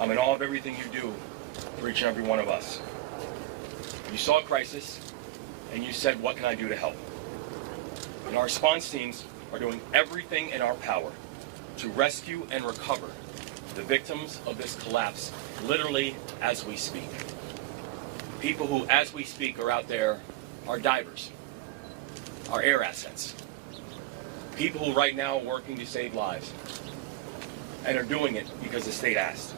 I'm in awe of everything you do for each and every one of us. You saw a crisis, and you said, what can I do to help? And our response teams are doing everything in our power to rescue and recover the victims of this collapse, literally as we speak. People who, as we speak, are out there are divers, are air assets. People who right now are working to save lives and are doing it because the state asked.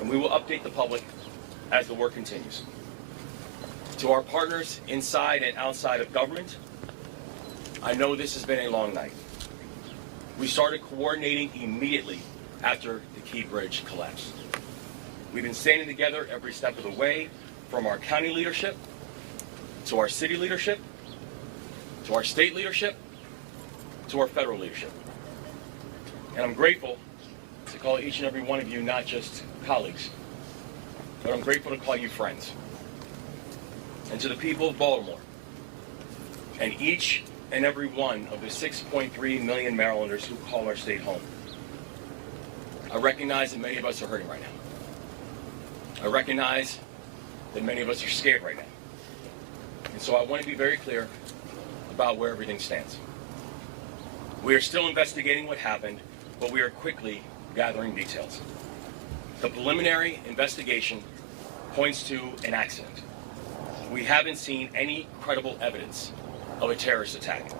And we will update the public as the work continues. To our partners inside and outside of government, I know this has been a long night. We started coordinating immediately after the Key Bridge collapsed. We've been standing together every step of the way, from our county leadership, to our city leadership, to our state leadership, to our federal leadership. And I'm grateful to call each and every one of you not just colleagues, but I'm grateful to call you friends. And to the people of Baltimore, and each and every one of the 6.3 million Marylanders who call our state home. I recognize that many of us are hurting right now. I recognize that many of us are scared right now. And so I want to be very clear about where everything stands. We are still investigating what happened, but we are quickly gathering details. The preliminary investigation points to an accident. We haven't seen any credible evidence of a terrorist attack.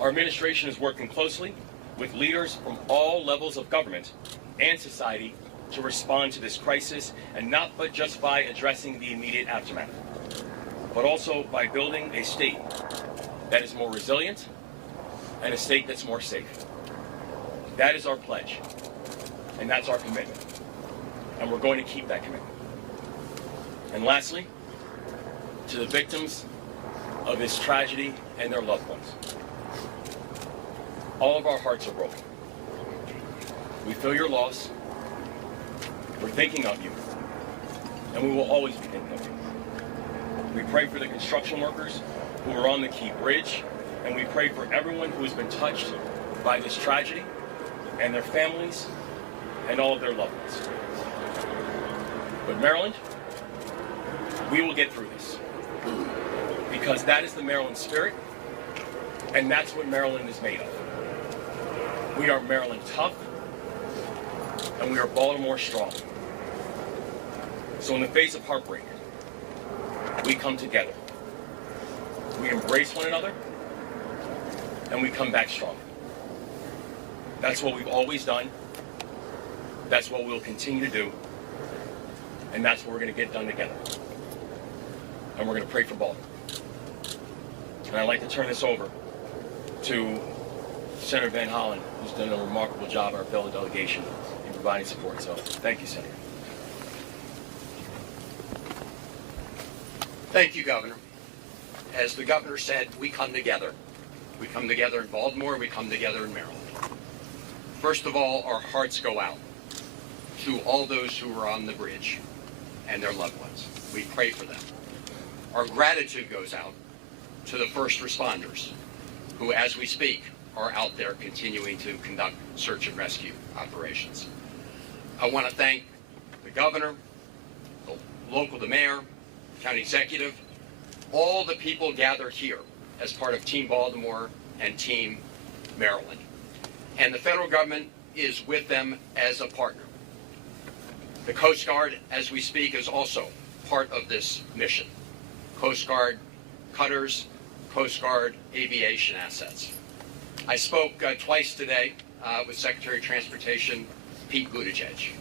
Our administration is working closely with leaders from all levels of government and society to respond to this crisis, and not but just by addressing the immediate aftermath, but also by building a state that is more resilient and a state that's more safe. That is our pledge, and that's our commitment, and we're going to keep that commitment. And lastly, to the victims of this tragedy and their loved ones, all of our hearts are broken. We feel your loss. We're thinking of you, and we will always be thinking of you. We pray for the construction workers who are on the Key Bridge, and we pray for everyone who has been touched by this tragedy, and their families, and all of their loved ones. But Maryland, we will get through this, because that is the Maryland spirit, and that's what Maryland is made of. We are Maryland tough, and we are Baltimore strong. So in the face of heartbreak, we come together. We embrace one another, and we come back stronger. That's what we've always done. That's what we'll continue to do. And that's what we're going to get done together. And we're going to pray for Baltimore. And I'd like to turn this over to Senator Van Hollen, who's done a remarkable job, our fellow delegation, in providing support. So thank you, Senator. Thank you, Governor. As the Governor said, we come together. We come together in Baltimore, we come together in Maryland. First of all, our hearts go out to all those who are on the bridge and their loved ones. We pray for them. Our gratitude goes out to the first responders who, as we speak, are out there continuing to conduct search and rescue operations. I want to thank the Governor, the mayor, county executive, all the people gathered here as part of Team Baltimore and Team Maryland. And the federal government is with them as a partner. The Coast Guard, as we speak, is also part of this mission. Coast Guard cutters, Coast Guard aviation assets. I spoke twice today with Secretary of Transportation Pete Buttigieg.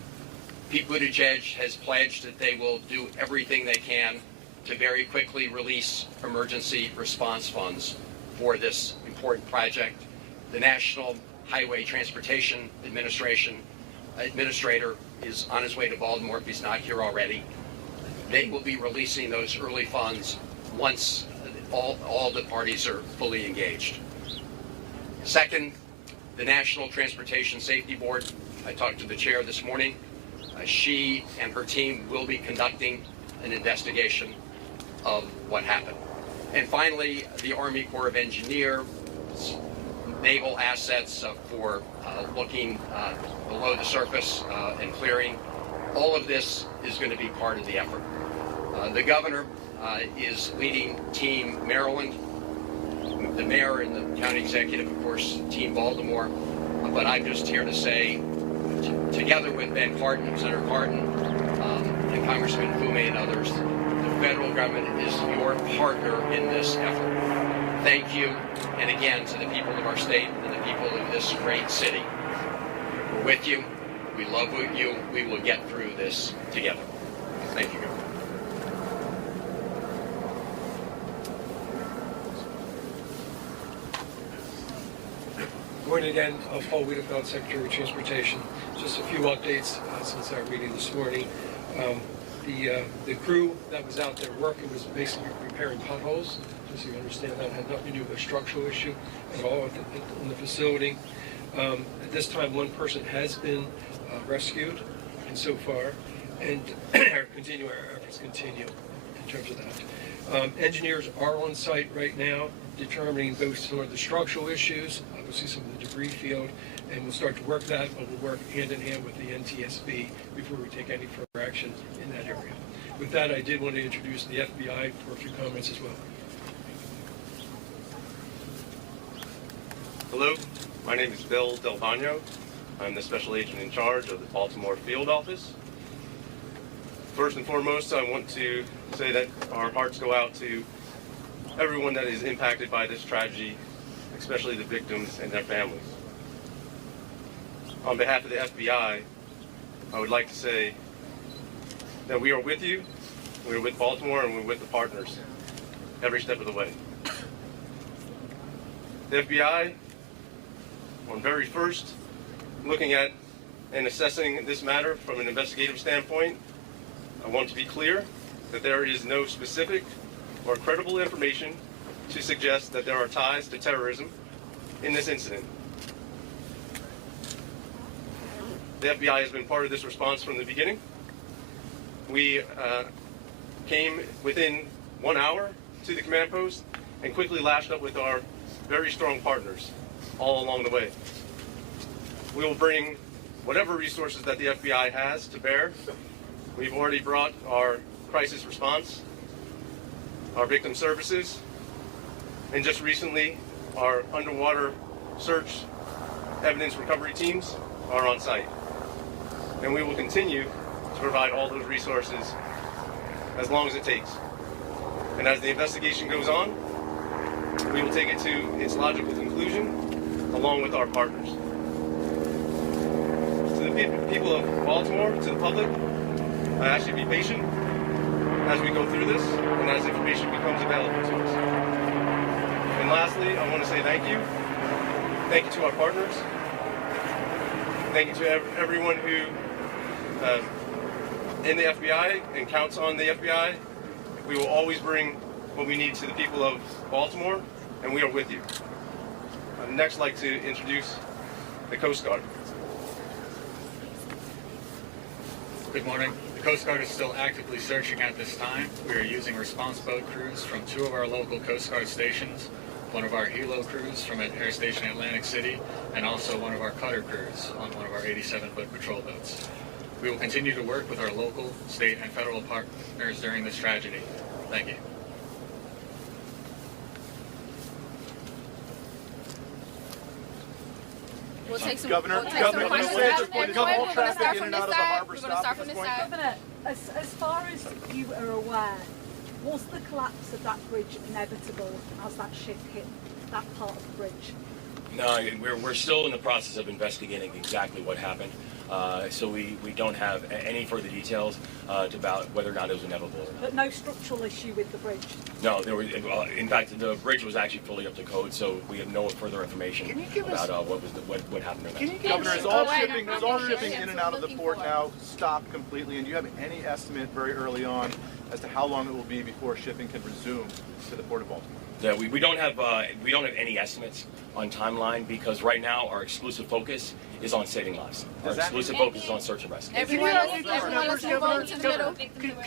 Pete Buttigieg has pledged that they will do everything they can to very quickly release emergency response funds for this important project. The National Highway Transportation Administrator is on his way to Baltimore if he's not here already. They will be releasing those early funds once all the parties are fully engaged. Second, the National Transportation Safety Board. I talked to the chair this morning. She and her team will be conducting an investigation of what happened. And finally, the Army Corps of Engineers, naval assets for looking below the surface and clearing. All of this is going to be part of the effort. The governor is leading Team Maryland, the mayor and the county executive, of course, Team Baltimore. But I'm just here to say, together with Ben Cardin, Senator Cardin, and Congressman Fume and others, the federal government is your partner in this effort. Thank you, and again, to the people of our state and the people of this great city. We're with you. We love you. We will get through this together. Thank you, Governor. Good morning again. Paul Wiedefeld, Secretary of Transportation. Just a few updates since our meeting this morning. The crew that was out there working was basically repairing potholes. Just so you understand, that had nothing to do with a structural issue at all in the facility. At this time, one person has been rescued, and so far, and our efforts continue in terms of that. Engineers are on site right now, determining both sort of the structural issues, obviously some of the debris field, and we'll start to work that, but we'll work hand in hand with the NTSB before we take any further action in that area. With that, I did want to introduce the FBI for a few comments as well. Hello, my name is Bill Del Bagno. I'm the special agent in charge of the Baltimore field office. First and foremost, I want to say that our hearts go out to everyone that is impacted by this tragedy, especially the victims and their families. On behalf of the FBI, I would like to say that we are with you, we're with Baltimore, and we're with the partners every step of the way. The FBI, on very first, looking at and assessing this matter from an investigative standpoint, I want to be clear that there is no specific or credible information to suggest that there are ties to terrorism in this incident. The FBI has been part of this response from the beginning. We came within 1 hour to the command post and quickly lashed up with our very strong partners all along the way. We will bring whatever resources that the FBI has to bear. We've already brought our crisis response, our victim services, and just recently our underwater search evidence recovery teams are on site. And we will continue to provide all those resources as long as it takes. And as the investigation goes on, we will take it to its logical conclusion along with our partners. To the people of Baltimore, to the public, I ask you to be patient as we go through this and as information becomes available to us. And lastly, I want to say thank you. Thank you to our partners. Thank you to everyone who in the FBI and counts on the FBI. We will always bring what we need to the people of Baltimore, and we are with you. I'd next like to introduce the Coast Guard. Good morning. The Coast Guard is still actively searching at this time. We are using response boat crews from 2 of our local Coast Guard stations, one of our helo crews from Air Station Atlantic City, and also one of our cutter crews on one of our 87-foot patrol boats. We will continue to work with our local, state, and federal partners during this tragedy. Thank you. We'll take some Governor, questions. all traffic in and out of the harbor stop at this point. Governor, as far as you are aware, was the collapse of that bridge inevitable as that ship hit that part of the bridge? No, we're still in the process of investigating exactly what happened. So we don't have any further details about whether or not it was inevitable. But no structural issue with the bridge? No, there was. In fact, the bridge was actually fully up to code, so we have no further information about what happened in that. Governor, is all shipping in and out of the port now stopped completely? And do you have any estimate very early on as to how long it will be before shipping can resume to the Port of Baltimore? Yeah, we don't have any estimates on timeline because right now our exclusive focus is on saving lives. Our exclusive focus is on search and rescue. Could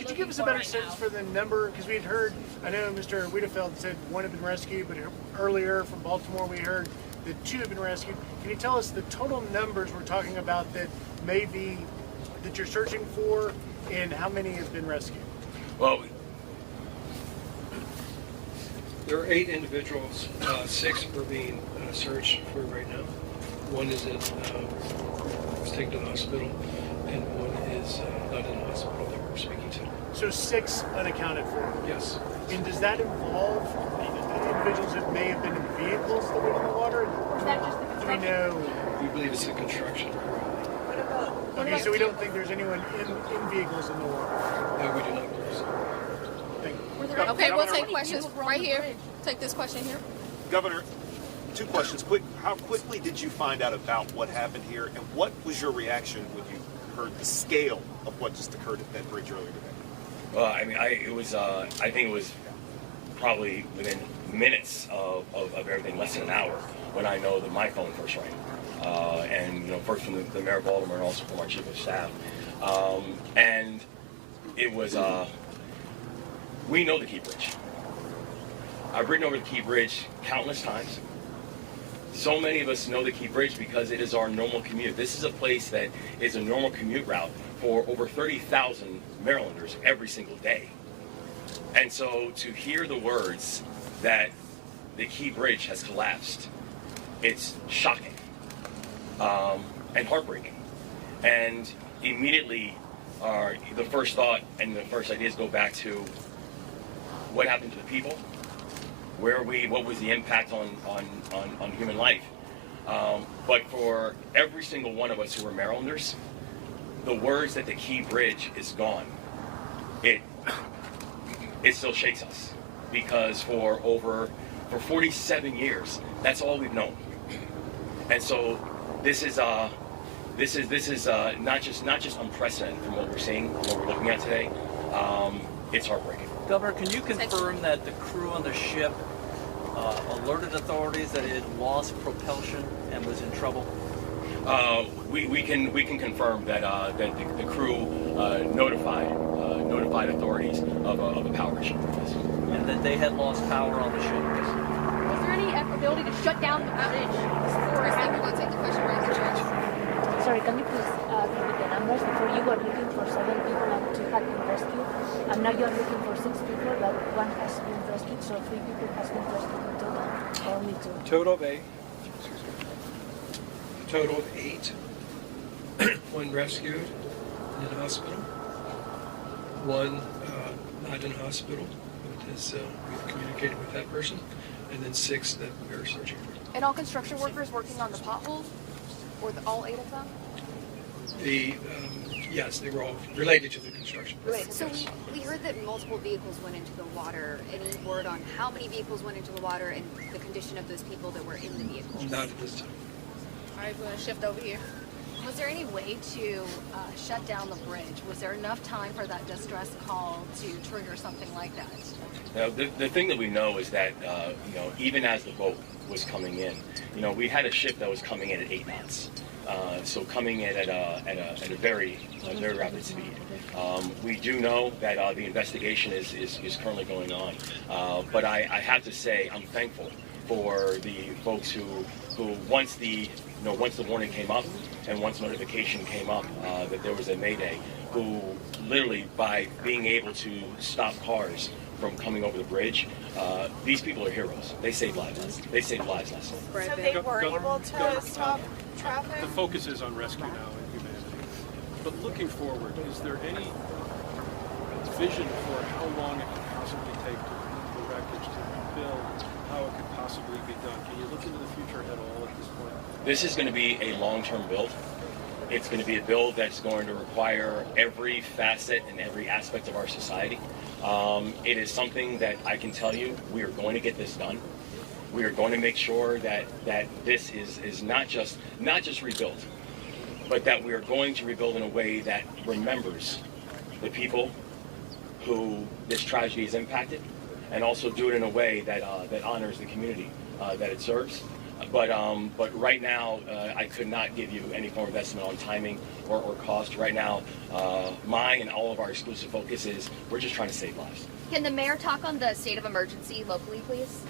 you give us a better sense for the number? Because we had heard, I know Mr. Wiedefeld said one had been rescued, but earlier from Baltimore we heard that 2 have been rescued. Can you tell us the total numbers we're talking about that that you're searching for, and how many have been rescued? Well, There are 8 individuals. 6 are being searched for right now. 1 is was taken to the hospital, and 1 is not in the hospital that we're speaking to. So 6 unaccounted for. Yes. And does that involve individuals that may have been in vehicles that went in the water? Or is that just the Do we construction? know? We believe it's a construction crew. Okay, so we don't think there's anyone in vehicles in the water. No, we do not believe so. Thank you. Were there Okay, we'll any take questions vehicles right on the here. bridge? Take this question here. Governor, 2 questions. Quick, how quickly did you find out about what happened here, and what was your reaction when you heard the scale of what just occurred at that bridge earlier today? well, I mean, I think it was probably within minutes of everything, less than an hour, when I know that my phone first rang. And first from the mayor of Baltimore and also from our chief of staff. And it was, we know the Key Bridge. I've ridden over the Key Bridge countless times. So many of us know the Key Bridge because it is our normal commute. This is a place that is a normal commute route for over 30,000 Marylanders every single day. And so to hear the words that the Key Bridge has collapsed, it's shocking and heartbreaking. And immediately, the first thought and the first ideas go back to what happened to the people, what was the impact on human life. But for every single one of us who are Marylanders, the words that the Key Bridge is gone, it still shakes us, because for 47 years, that's all we've known. And so this is not just unprecedented from what we're seeing and what we're looking at today. It's heartbreaking. Governor, can you confirm that the crew on the ship alerted authorities that it had lost propulsion and was in trouble? We can confirm that the crew notified authorities of a power issue. And that they had lost power on the ship? Was there any ability to shut down the bridge? First, we want to take the question right here, Judge. Sorry, can you please repeat the numbers? Before you were looking for 7 people and 2 had been rescued, and now you are looking for 6 people, but 1 has been rescued, so 3 people has been rescued in total, or only 2? Total of 8. Total of 8. 1 rescued and in hospital. 1 not in hospital, but we've communicated with that person, and then 6 that we are searching for. And all construction workers working on the potholes? Or all 8 of them? Yes, they were all related to the construction. So we heard that multiple vehicles went into the water. Any word on how many vehicles went into the water and the condition of those people that were in the vehicles? Not at this time. All right, we're going to shift over here. Was there any way to shut down the bridge? Was there enough time for that distress call to trigger something like that? Now, the thing that we know is that even as the boat was coming in, we had a ship that was coming in at 8 knots. So coming in at a very rapid speed. We do know that the investigation is currently going on, but I have to say I'm thankful for the folks who once the warning came up and once notification came up that there was a mayday, who literally by being able to stop cars from coming over the bridge, these people are heroes. They saved lives. They saved lives last night. So they were able to stop traffic? The focus is on rescue now and humanity. But looking forward, is there any vision for how long it could possibly take to move the wreckage, to rebuild, how it could possibly be done? Can you look into the future at all at this point? This is going to be a long-term build. It's going to be a build that's going to require every facet and every aspect of our society. It is something that I can tell you we are going to get this done. We are going to make sure that this is not just rebuilt, but that we are going to rebuild in a way that remembers the people who this tragedy has impacted, and also do it in a way that honors the community that it serves. But right now, I could not give you any form of estimate on timing or cost. Right now, mine and all of our exclusive focus is we're just trying to save lives. Can the mayor talk on the state of emergency locally, please?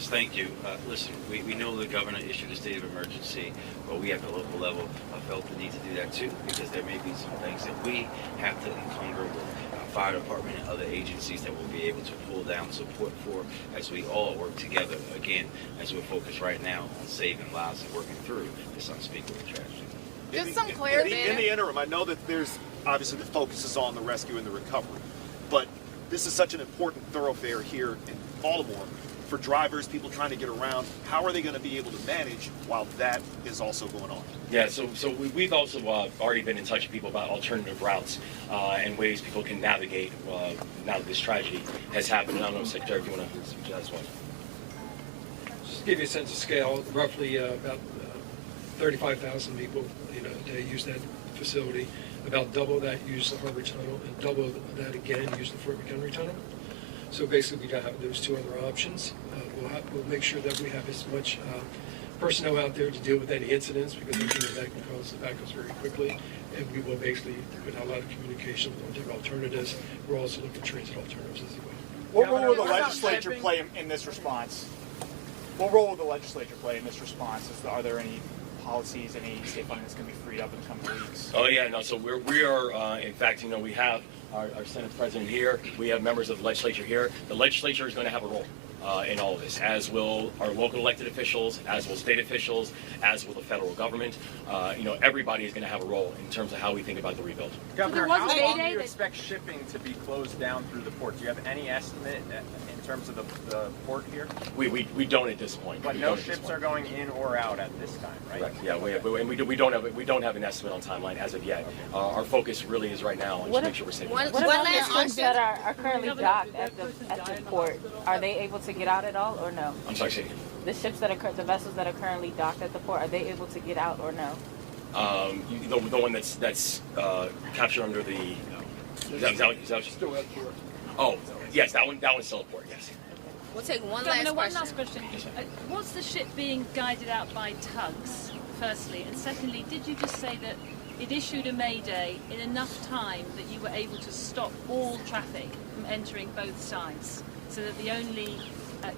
Yes, thank you. Listen, we know the governor issued a state of emergency, but we at the local level felt the need to do that too, because there may be some things that we have to encumber with our fire department and other agencies that we'll be able to pull down support for as we all work together, again, as we're focused right now on saving lives and working through this unspeakable tragedy. Just some clarity. In the interim, I know that there's obviously the focus is on the rescue and the recovery, but this is such an important thoroughfare here in Baltimore for drivers, people trying to get around. How are they going to be able to manage while that is also going on? Yeah, so we've also already been in touch with people about alternative routes and ways people can navigate now that this tragedy has happened. And I don't know, Secretary, if you want to speak to that as well. Just to give you a sense of scale, roughly about 35,000 people a day use that facility. About double that use the Harbor Tunnel, and double that again use the Fort McHenry Tunnel. So basically, we have those two other options. We'll make sure that we have as much personnel out there to deal with any incidents, because that can cause the backups very quickly. And we will basically put out a lot of communication with different alternatives. We're also looking at transit alternatives as well. What role will the legislature play in this response? What role will the legislature play in this response? Are there any policies, any state funding that's going to be freed up in the coming weeks? Oh yeah, no. So we are in fact, we have our Senate President here. We have members of the legislature here. The legislature is going to have a role in all of this, as will our local elected officials, as will state officials, as will the federal government. Everybody is going to have a role in terms of how we think about the rebuild. Governor, how long do you expect shipping to be closed down through the port? Do you have any estimate in terms of the port here? We don't at this point. But no ships are going in or out at this time, right? Correct. Yeah, we don't have an estimate on timeline as of yet. Our focus really is right now on just make sure we're safe. What about the ships that are currently docked at the port? Are they able to get out at all, or no? I'm sorry, say again. The ships the vessels that are currently docked at the port, are they able to get out or no? The one that's captured under the. Is that still at port? Oh, yes, that one's still at port. Yes. We'll take one last question. Was the ship being guided out by tugs, firstly? And secondly, did you just say that it issued a mayday in enough time that you were able to stop all traffic from entering both sides, so that the only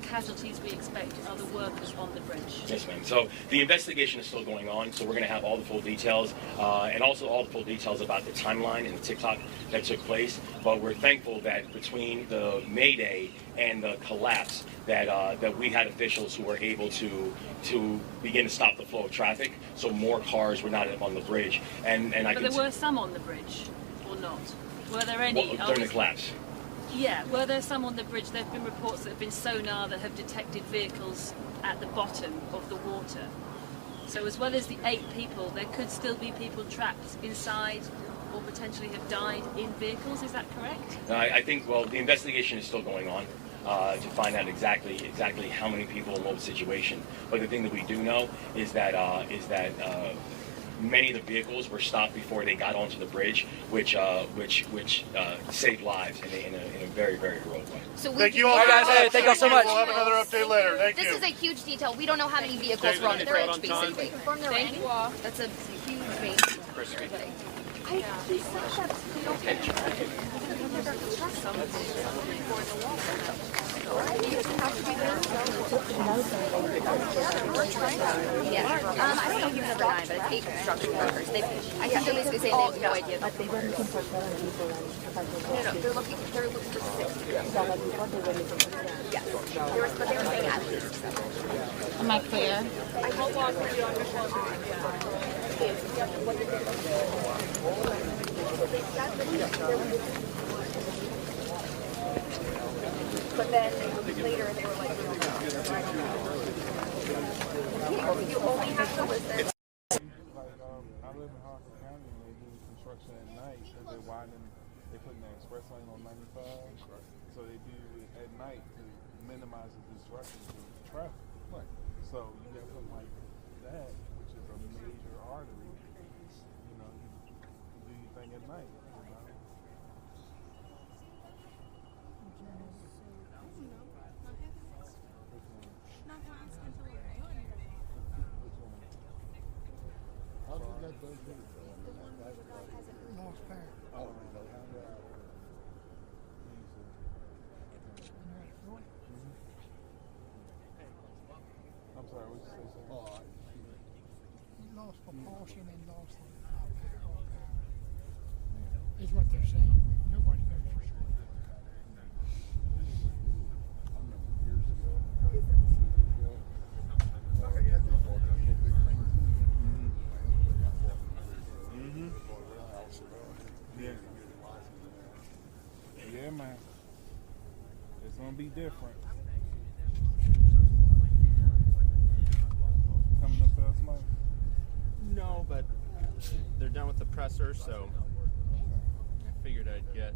casualties we expect are the workers on the bridge? Yes, ma'am. So the investigation is still going on, so we're going to have all the full details, and also all the full details about the timeline and the tick-tock that took place. But we're thankful that between the Mayday and the collapse, that we had officials who were able to begin to stop the flow of traffic, so more cars were not up on the bridge. But there were some on the bridge, or not? Were there any? During the collapse? Yeah, were there some on the bridge? There have been reports that have been sonar that have detected vehicles at the bottom of the water. So as well as the 8 people, there could still be people trapped inside or potentially have died in vehicles. Is that correct? I think, well, the investigation is still going on to find out exactly how many people in what situation. But the thing that we do know is that many of the vehicles were stopped before they got onto the bridge, which saved lives in a very, very heroic way. So thank you all, guys. Thank you so much. We'll have another update later. Thank you. This is a huge detail. We don't know how many vehicles were on the bridge, basically. Thank you all. That's a huge thing. Yeah. I don't know if you've ever done, but it's 8 construction workers. I think they basically say they have no idea. But they were looking for 7 people. No, they're looking for 6. Yeah, but before they were looking for 7. Yes. But they were saying at least 7. Am I clear? How long were you on the phone? But then later they were like, you only have to listen. I live in Harford County and they do construction at night because they're widening, they're putting the express lane on 95. So they do it at night to minimize the disruption to traffic. So you got something like that, which is a major artery, you do your thing at night. Lost propulsion and lost power. Is what they're saying. Nobody knows for sure. Yeah, man. It's gonna be different. Coming up last night? No, but they're done with the presser, so I figured I'd get